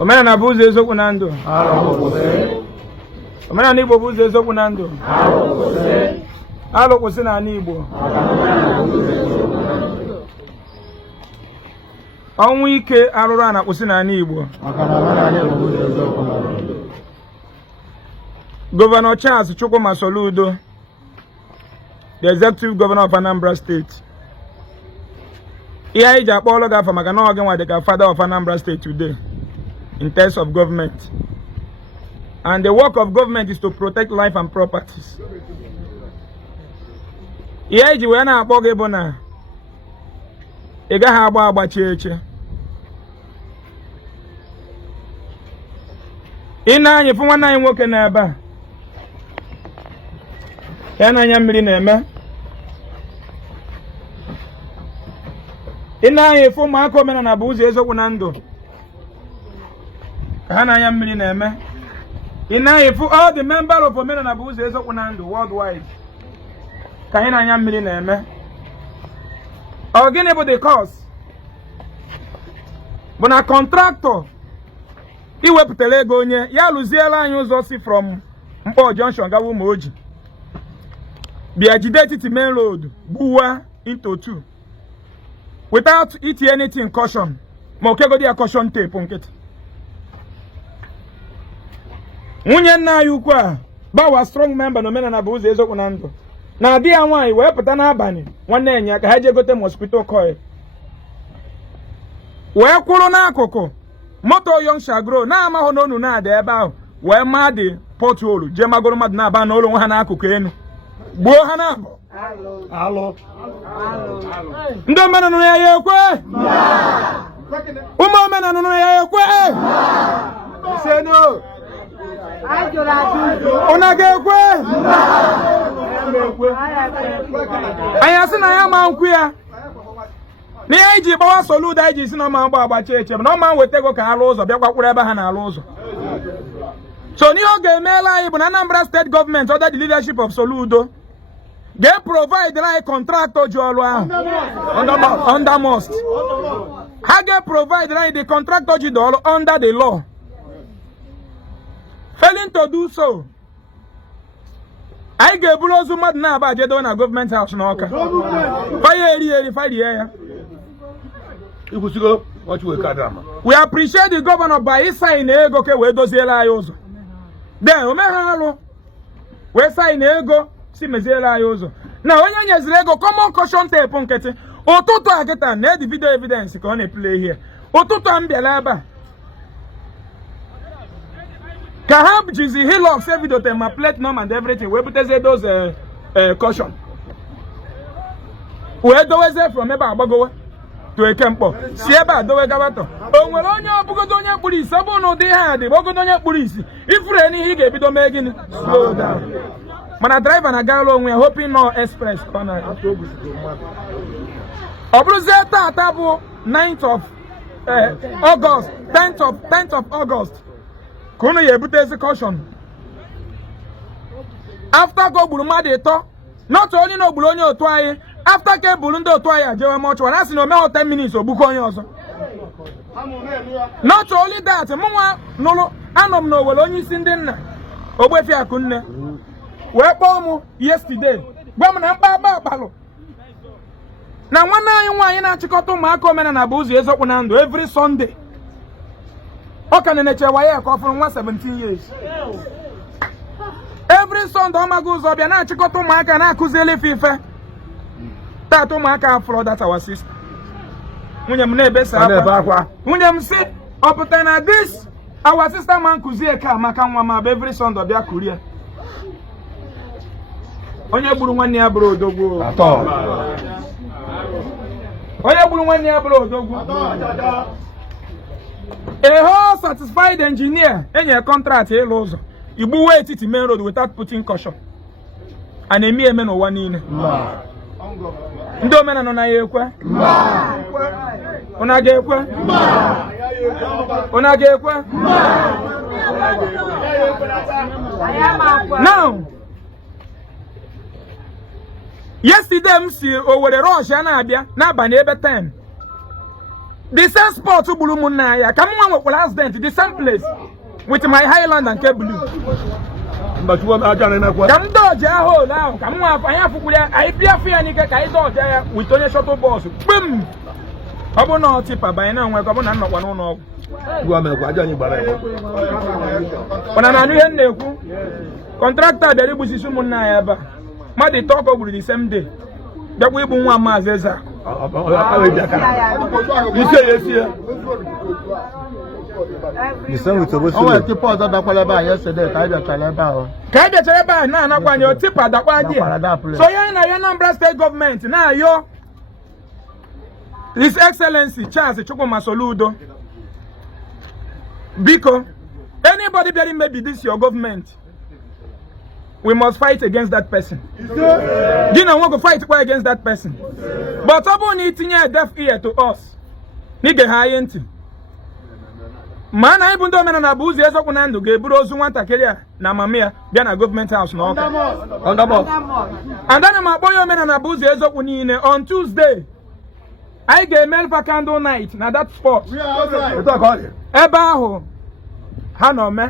Omena na buzi ezoku na ndụ. Omena na Igbo buzi ezoku na ndụ. Ala kwụsị na Ala Igbo. Ọnwụ ike arụrụ a na-akwụsị na Ala Igbo. Governor Charles Chukwuma Soludo, the executive governor of Anambra State. Ihe anyị ji akpọ ọlụ gafa maka na ọ gị nwa dị ka father of Anambra State today in terms of government. And the work of government is to protect life and properties. Ihe anyị ji wee na-akpọ gị bụ na ị gaghị agba agbachi eche. Ị na-anya fụ nwanne anyị nwoke n'ebe a. Ya na-anya mmiri na-eme. Ị na-anya fụ ụmụaka omenala bụ ụzọ eziokwu na ndụ. Ka ha na-anya mmiri na-eme. Ị na-anya fụ all the members of omenala bụ ụzọ eziokwu na ndụ worldwide. Ka anyị na-anya mmiri na-eme. Ọ gịnị bụ the cause? Bụ na contractor iwepụtara ego onye ya lụziela anyị ụzọ si from Mkpọ Junction gawa Umoji. Bịa jide etiti main road gbuwa into two without eating anything caution. Ma okegodi ya caution tape nkịtị. Nwunye nna anyị ukwu a gbawa strong member na omenala bụ ụzọ eziokwu na ndụ. Na di ya nwaanyị wee pụta n'abalị nwanne enyi ka ha jee gote mosquito coil. Wee kwụrụ n'akụkụ moto young shagro na-amahụ n'onu na-ada ebe ahụ wee maa dị pothole jee magoro mmadụ na-aba n'ụlọ nwa ha n'akụkụ enu gbuo ha na-abụ. Ndị omenala nụrụ ya ekwe. Ụmụ omenala nụrụ ya ekwe. Ụna ga-ekwe. Anyị asị na ya ma nkwu ya n'ihe anyị ji gbawa Soludo anyị ji si na ọma agba agbachi eche na ọma weta ego ka ha rụọ ụzọ bịakwakwuru ebe ha na-arụ ụzọ. So n'ihe ọ ga-emeela anyị bụ na Anambra State Government under the leadership of Soludo ga-provide anyị contractor ji ọrụ ahụ under must. Ha ga-provide anyị the contractor ji the ọrụ under the law. Failing to do so, anyị ga-eburu ozu mmadụ na-aba ajedo na government house n'Awka. Fire eri fire ya. We appreciate the governor by his sign ego ke we doziela anyị ụzọ. Then omeghalụ we sign ego si meziela anyị ụzọ. Na onye nyeziri ego common caution tape nkịtị. Ụtụtụ a kịta na video evidence ka ọ na-play here. Ụtụtụ a m bịara ebe a. Ka ha jizi Hilux evidote ma platinum and everything we buteze those caution. We doweze from ebe agbagowe to Ekempo. Si ebe a dowe gabato. O nwere onye ọbụgodo onye kpuru isi, ọ bụ na ụdị ha dị ogodo onye kpuru isi. Ifuru enihe ị ga-ebido mee gịnị? Slow down. Mana driver na-agala onwe ya hoping no express corner. Ọ bụrụzie taata bụ 9th of August, 10th of August. Ka unu ya ebutezi caution. After go gburu mmadụ ịtọ, not only na ogburu onye otu anyị, after ka eburu ndị otu anyị ajewe mọchụwa, na sị na omehọ 10 minutes ogbuko onye ọzọ. Not only that, mụnwa nụrụ anọ m n'Owere onye isi ndị nna Ogbefi Akunne wee kpọọ mụ yesterday gwa m na mkpagba akpalụ na nwanne anyị nwaanyị na-achịkọta ụmụaka omenala bụ ụzọ eziokwu na ndụ every Sunday. Ọ ka na-echewa ya ka ọ fụrụ nwa 17 years. Every Sunday ọ maga ụzọ bịa na-achịkọta ụmụaka na-akụzili ife. Tata ụmụaka afụrụ that our sister. Nwunye m na-ebesa akwa. Nwunye m si ọ pụta na this our sister man kụzie ka maka nwa ma bụ every Sunday bịa kurie. Onye gburu nwanne ya bụrụ odogwu. Onye gburu nwanne ya bụrụ odogwu. A whole satisfied engineer enye contract ịlụ ụzọ igbuwe etiti main road without putting caution. A na-eme eme n'ụwa niile. Ndị omenala na ya ekwe. Ụna ga-ekwe. Una gekwe? Now, yesterday MC Owerri rush na abia na abanye ebe 10. The same spot gburu mu na ya. Come on with accident, the same place with my Highland and Blue. But what I can never. Come dodge a hole now. Come on, I have I fear fear ni ka I dodge with only shuttle boss. Boom. Abo no tipa by now we come na no kwa no. Gwa me kwa jani bare. Ona na nu ye na-ekwu. Contractor dey rebusi su mu na ya ba. Ma dey talk over the same day. Bịakwa ịbụ nwa Mathias Ezeaku. The same with Tobo. Oh, the port of Dakwalaba yesterday, Kaida Kalaba. Kaida Kalaba, na kwanye tipa dakwaje. So ya na Anambra State government na yo His Excellency Charles Chukwuma Soludo. Biko, anybody very maybe this your government. We must fight against that person. You know, want to fight against that person. But Obo need to deaf ear to us. Need the high end. Man, I even though men na buzi ezo kunando ge burozu wanta kelia na mamia bia na government house no. Underboss. And then my boy men na buzi ezo kunine on Tuesday. I get mail for candle night na that spot. Eba aho. Ha no me.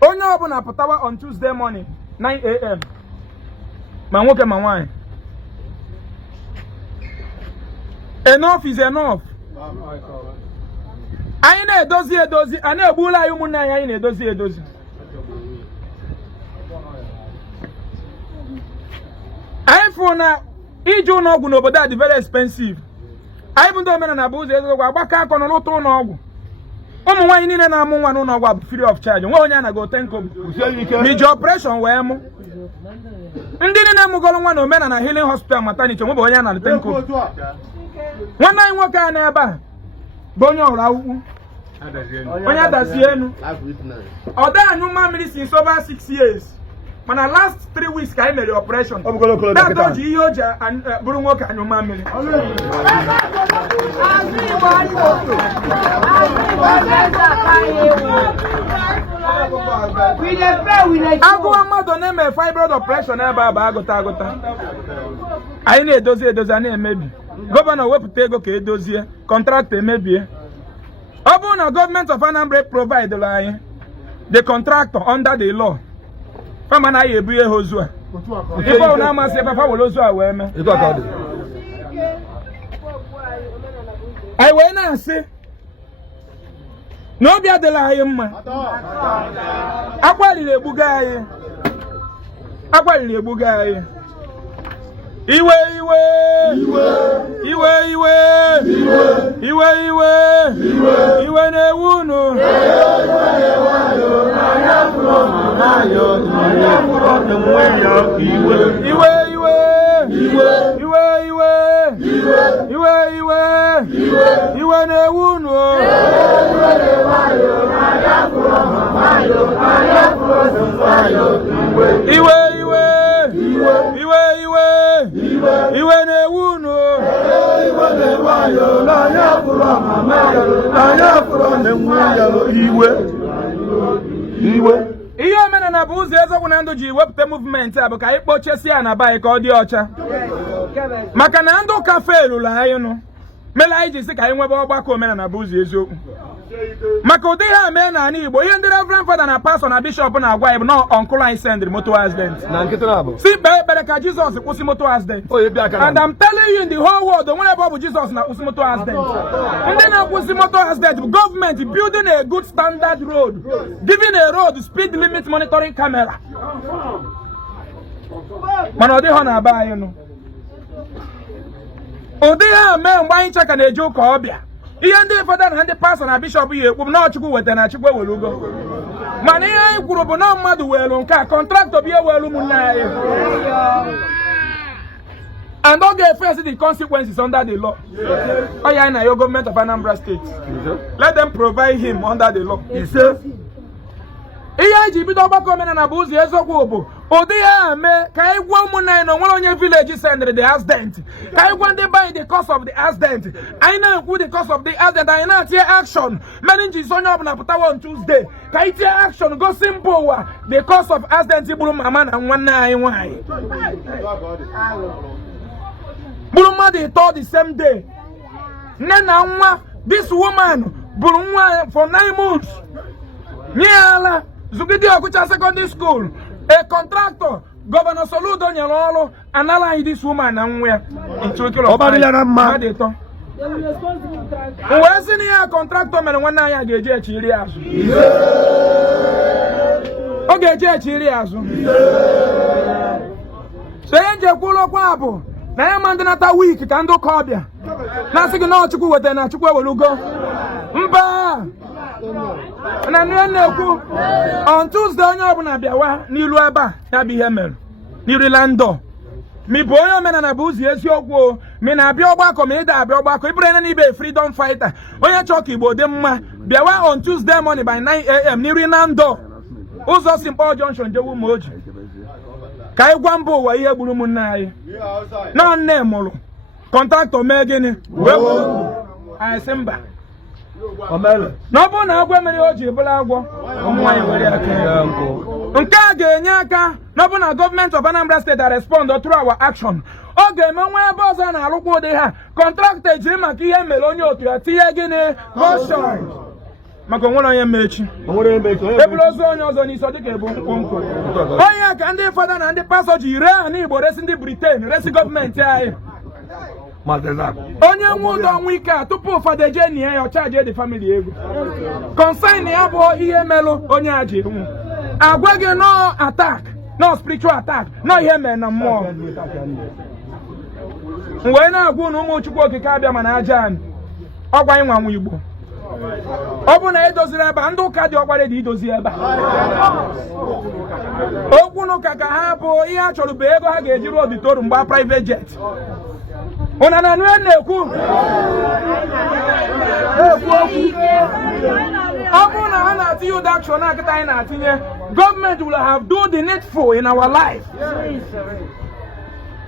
Onye obuna putawa on Tuesday morning 9 a.m. Man woke my wine. Enough is enough. I na edozi I na ebula yu munna ya na edozi I for na iju na ogwu n'obodo a dị very expensive. I even though men na buzi ezogwa agbaka akọ no lutu na ogwu. Ụmụ nwanyị niile na-amụ nwa n'ụlọ ọgwụ bụ free of charge. Nwa onye na go tenko major operation wee mụ. Ndị niile mụgoro nwa na omena na healing hospital maternity nwe bụ onye na tenko. Nwanne anyị nwoke a na ebe a bụ onye ọrụ akwụkwọ. Onye adasi enu. Ọ da anụ mamịrị since over 6 years. Mana last 3 weeks ka anyị mere operation. That don't ji ihe o ji bụrụ nwoke anyụ mamịrị. Agụwa mmadụ na-eme fibroid operation ebe a bụ agụta. Anyị na-edozi a na-emebi. Gọvanọ wepụta ego ka edozie, contract emebie. Ọ bụrụ na government of Anambra provide anyị the contractor under the law. Fama na ye ebu ihe ozu a. Ife ọ na-amasị ebe fa were ozu a wee mee. Anyị wee na-asị na obi adịla anyị mma. Akwa liri egbuga anyị. Iwe na-ewu unu. Iwe na-ewu unu. Iwe na-ewu unu. Ihe omena na bụ ụzọ eziokwu na ndụ ji wepụta movement a bụ ka anyị kpochesia na baị ka ọ dị ọcha. Maka na ndụ ka felụrụ anyị nụ. Mele anyị ji sị ka anyị nwebe ọgbakọ omena na bụ ụzọ eziokwu. Maka ụdị ihe a mee na ala Igbo, ihe ndị Reverend Father na Pastor na Bishop na-agwa anyị bụ na uncle anyị sendịrị motor accident. Si kpee ekpere ka Jizọs kwụsị motor accident. And I'm telling you in the whole world, onwere ebe ọ bụ Jizọs na-akwụsị motor accident. Ndị na-akwụsị motor accident bụ gọọmenti building a good standard road, giving a road speed limit monitoring camera. Mana ọ dịghọ na-aba anyị nụ. Ụdị ihe a mee mgbe anyị cheka na-eje ụka ọbịa. Ihe ndị Father na ndị Pastor na Bishop ihe ekwu na Chukwu weta na Chukwu ewere ugo. Mana ihe anyị kwuru bụ na mmadụ welu nke a contractor bịa welu ụmụnne anyị. And don't get face the consequences under the law. Oh yeah, na your government of Anambra State. Let them provide him under the law. He says, ihe ji bido ọgbakọ omena na bụ ụzọ eziokwu bụ Odia me kai gwa muna no nwere onye village send the accident. Kai gwa ndị buy the cause of the accident. I know who the cause of the accident. I know tie action. Manage sonye obuna putawa on Tuesday. Kai tie action go simple wa the cause of accident buru mama na nwanne anyị nwanyị. Buru mmadụ ito the same day. Nne na nwa this woman buru nwa for 9 months. Nyala Zugidi Okucha Secondary School. A contractor, Governor Soludo Nyalolo, and Ala this woman and where into a kilo. Where's in here contractor man when I get Chirias? Okay, Chirias. So, Angel Kulo Quabo. Now I'm under that week, can do Cobia. Nothing not to go with the Nachuka will go. Mba! And I know on Tuesday, on Yabunabiawa, Niluaba, Yabi Hemel, Nilando. Me boy, men and abuse, yes, your go. Men are Bioba, Comeda, Bioba, Ibrahim, freedom fighter. When you're talking about them, Biawa on Tuesday morning by 9 a.m. Nirinando. Also, Simple Junction, Joe Moji. Kai Guambo, where you Bulumunai. No name, contact Megan. I send no na agwa mere oji bula agwo omwanye were aka nke a ga-enye aka no na government of Anambra State that respond through our action oge eme nwa ebe ọzọ na arụkwa ụdị ha contract ejiri maka ihe mere onye otu ya tinye gịnị motion maka onwere onye mechi ebulu ozu onye ọzọ n'isi dịka ebu nkwụnkwụ onye ka ndị fada na ndị pastor ji ree ha n'Igbo resi ndị Britain resi gọọmenti anyị onye nwe ụlọ ọnwụ ike a tupu ụfọdụ eje nie ya ọchaji the family ego consign ya bụ ihe melụ onye a ji enwu agwa gị no attack no spiritual attack no ihe mere na mmụọ wee na-agwa na ụmụ Chukwu okike abịa mana aja anyị ọgwa anyị nwanwe Igbo ọ bụ na edoziri ebe ndị ụka dị ọgbara dị idozi ebe okwu n'ụka ka ha bụ ihe a chọrọ bụ ego ha ga-eji ruo auditorium mgbe private jet Onana na-ekwu Abuna ha na-atinye ụdị action akịta anyị na-atinye government will have do the needful in our life.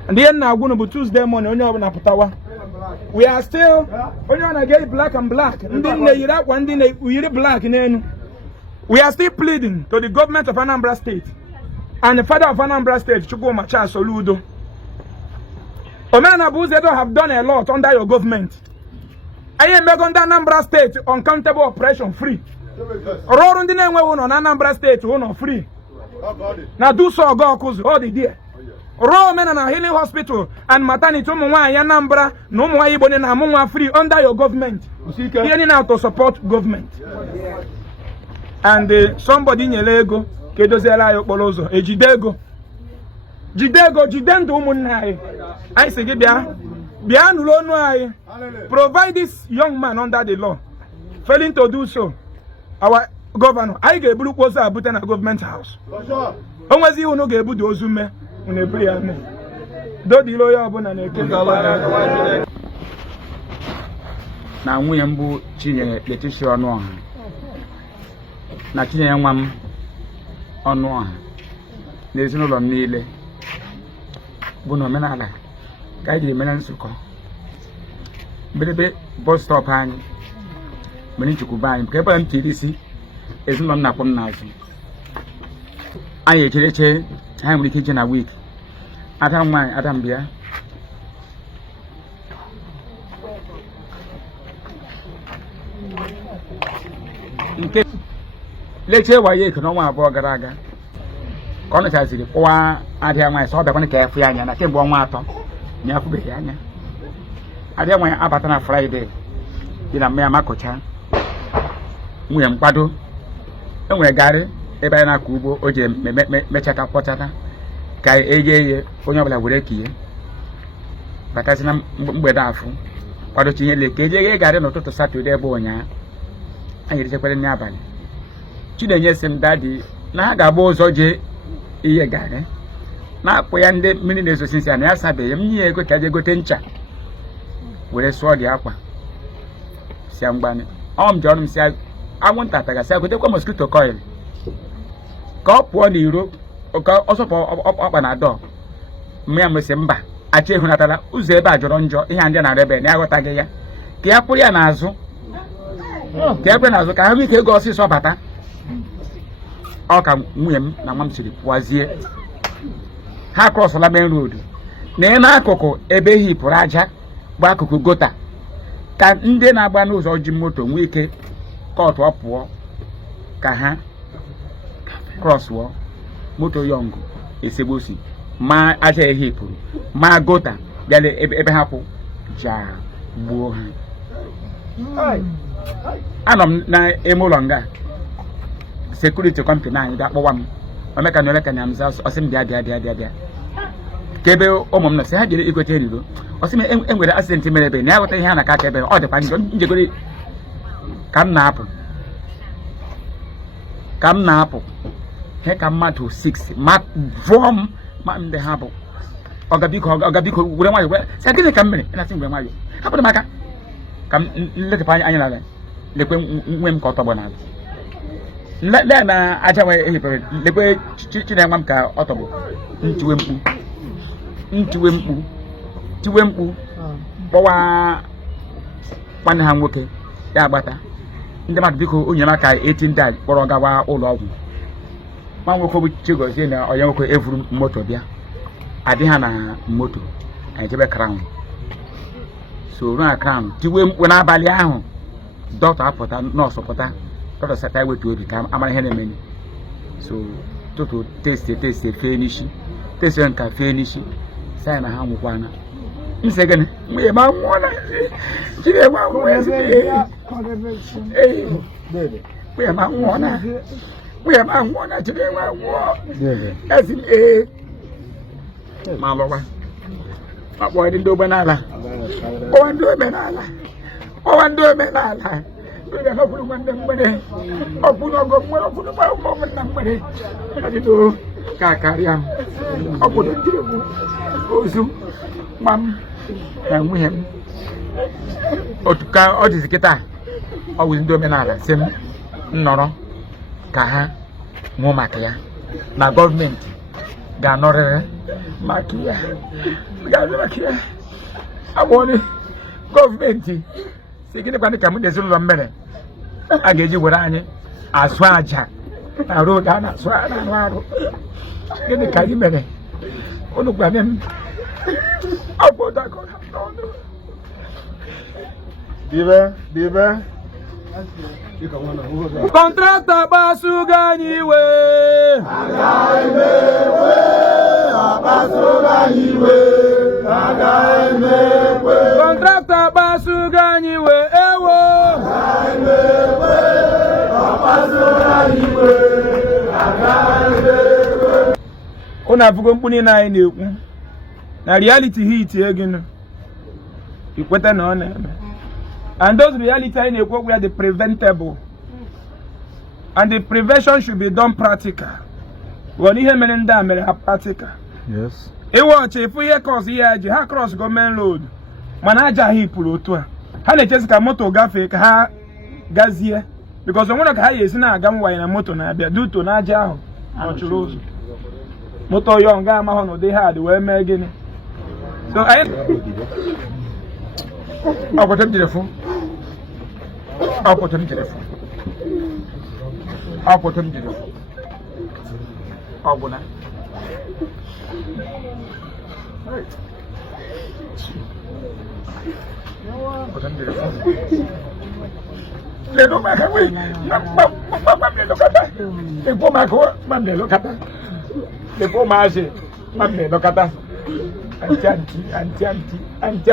And then na agwụ bụ Tuesday morning onye ọbụla pụtawa. We are still onye ọ na-get black and black. Ndị na-eyiri akwa ndị na-eyiri black n'enu. We are still pleading to the government of Anambra State and the father of Anambra State, Chukwuma Soludo. Omena Buzedo have done a lot under your government. I am making Anambra State uncountable operation free. Round the name on Anambra State one free. Now do so go cause all the dear. Roman and a healing hospital and maternity Anambra no more Igbo na Mumwa free under your government. Hearing out to support government. And somebody in Lego, Kedozela Yopolozo, a Jidego. Jidego, Jidendo Munai. I say, provide this young man under the law. Failing to do so, our governor, I gave Blue was a button at government house. Almost you know, gave Budozume on a prayer. Do the lawyer na nwunye mbụ Chinyere Letitia Ọnụọha na Chinyere nwa m Ọnụọha na ezinụlọ m niile bụ na omenala ka anyị jiri mere nzukọ mbedebe bus stop anyị mere nchekwube anyị nke ebe m tiri isi ezinụlọ m na-akpọ m n'azụ anyị echereche anyị nwere ike ije na week Adam nwanyị Adam bịa nke leche waye eke n'ọnwa abụọ gara aga ka ọ nụchaziri kpụwa adịa nwaanyị sọ ọ bịakwana ka efu ya anya na kemgbe ọnwa atọ ya afụbeghị anya adịa nwaanyị abata na Fraịde dị na mmanya makụcha nwunye mkwado enwere garị ebe anyị na-akọ ugbo o ji mechata kpọchata ka eghe onye ọbụla were kiye batasị na mgbede afọ kwadochi ihe ka eji eghe garị n'ụtụtụ Satọde ebe ụnyaahụ anyị erichekwara nri abalị Chinenye sị m dadi na ha ga-agba ụzọ jee ihe garị na-akpụ ya ndị mmiri na-ezosi nsị na ya sabeghị m nye ya ego ka je gote ncha were sụọ dị akwa si mgbani ọ m ji ọnụ m si anwụnta tagasị agotekwa mosquito coil ka ọ pụọ n'iro ọsọ ọkpa na adọ mmea mesị mba achị ehunatala ụzọ ebe a jọrọ njọ ihe ndị na rebe na aghọtaghị ya ka ya kwụrụ ya n'azụ ka ya kwere n'azụ ka ha nwee ike ego ọsịsọ bata ọ ka nwunye m na nwa m siri pụazie ha krọsụla main road na ị n'akụkụ ebe hipụrụ aja bụ akụkụ gota ka ndị na-agba n'ụzọ ji moto nwee ike kọtụ ọ pụọ ka ha krọsụọ moto yọngụ esegbosi ma aja ehipụrụ ma gota bịala ebe ha kwụ ja gbuo ha. Anọ m na ime ụlọ nga sekuriti kọmpani anyị bịa kpọwa m omeka na m za ọsị m bịa ka ebe ụmụ m nọ sị ha jere igote eriro ọsị m enwere asidenti mere ebe na ya ghọta ihe a na-aka aka ebe ọ dịkwa njọ njegori ka m na-apụ he ka mmadụ 6 ma vụọ m ma ndị ha bụ ọgabiko were nwayọ sị gịnị ka m mere na-asị were nwayọ hapụrụ m aka ka m nletịpụ anya n'ala lekwe nwe m ka ọ tọgbọ n'ala nle na aja nwe ehipere lekwe chinenwa m ka ọ tọgbọ ntiwe mkpu kpọwa nwanne ha nwoke ya agbata ndị mmadụ biko onye maka 18 ndị a kpọrọ gawa ụlọ ọgwụ nwa nwoke bụ Chigozie na onye nwoke evuru moto bịa adị ha na moto anyị jebe Crown so na Crown tiwe mkpu n'abalị ahụ dọkịta apụta nọọsụ pụta dọkịta sata ewetu obi ka amara ihe na-eme so tụtụ testi fee n'isi testi nka fee n'isi sai na ha nwụkwana nse gịnị mgbe ma nwụọ na jide ma nwụọ ezi mgbe ma nwụọ na jide ma nwụọ ezi ma lọwa akpọ ndị omenala kpọwa ndị omenala ndị ọkwụrụ nwanne mgbere ọkwụrụ ọgọ nwere ọkwụrụ ụmụ nna mgbere adịdo ka karịa ọkwụrụ njiri bụ ozu ma m na nwunye m otu ka ọ dịzi kịta ọ wụzi ndị omenala si m nnọrọ ka ha mụọ maka ya na gọọmenti ga-anọrịrị maka ya agbọghọ gọọmenti si gịnị kwanị ka m na ezinụlọ m mere a ga-eji were anyị azụ aja na road a na-asụ arụ gịnị ka anyị mere unu gwara m Dibe. Kọntraktọ kpasugo anyị iwe kọntraktọ kpasugo anyị iwe ewo unu abụgo mkpu niile anyị na-ekwu na reality hit eginu ikweta na ọ na-eme and those reality anyị na-ekwu okwu ya dị preventable and the prevention should be done practical ghọọ ihe mere ndị a mere ha practical iwe ọchị ịfụ ihe cross ihe eji ha cross gọọmenti road mana aja ha hipụrụ otu a ha na-echezi ka moto gafee ka ha gazie because o nwere ka ha ga-esi na-aga nwanyị na moto na-abịa duto na aja ahụ nọchiri ụzọ moto yọ nga amahụ na ụdị ha dị wee mee gịnị so anyị ọpụtụ m jiri fụ ọbụna ledo maka we lepo maka mamelo kata lepo maje mamelo kata anti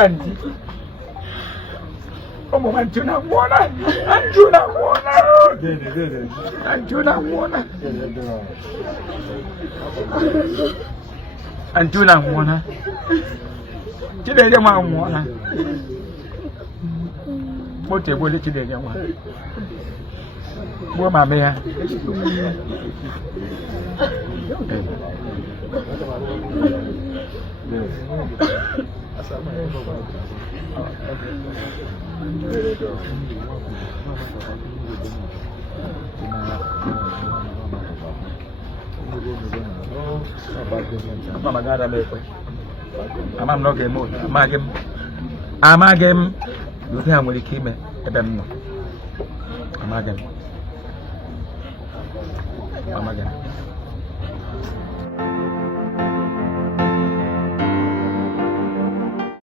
omo antuna muona chidere ma muona mote bole chidere ma bo mame ya Ama m agara m ekwe. Ama m na ọ ga-eme otu. Amaghị m na otu ha nwere ike ime ebe m nọ. Amaghị m.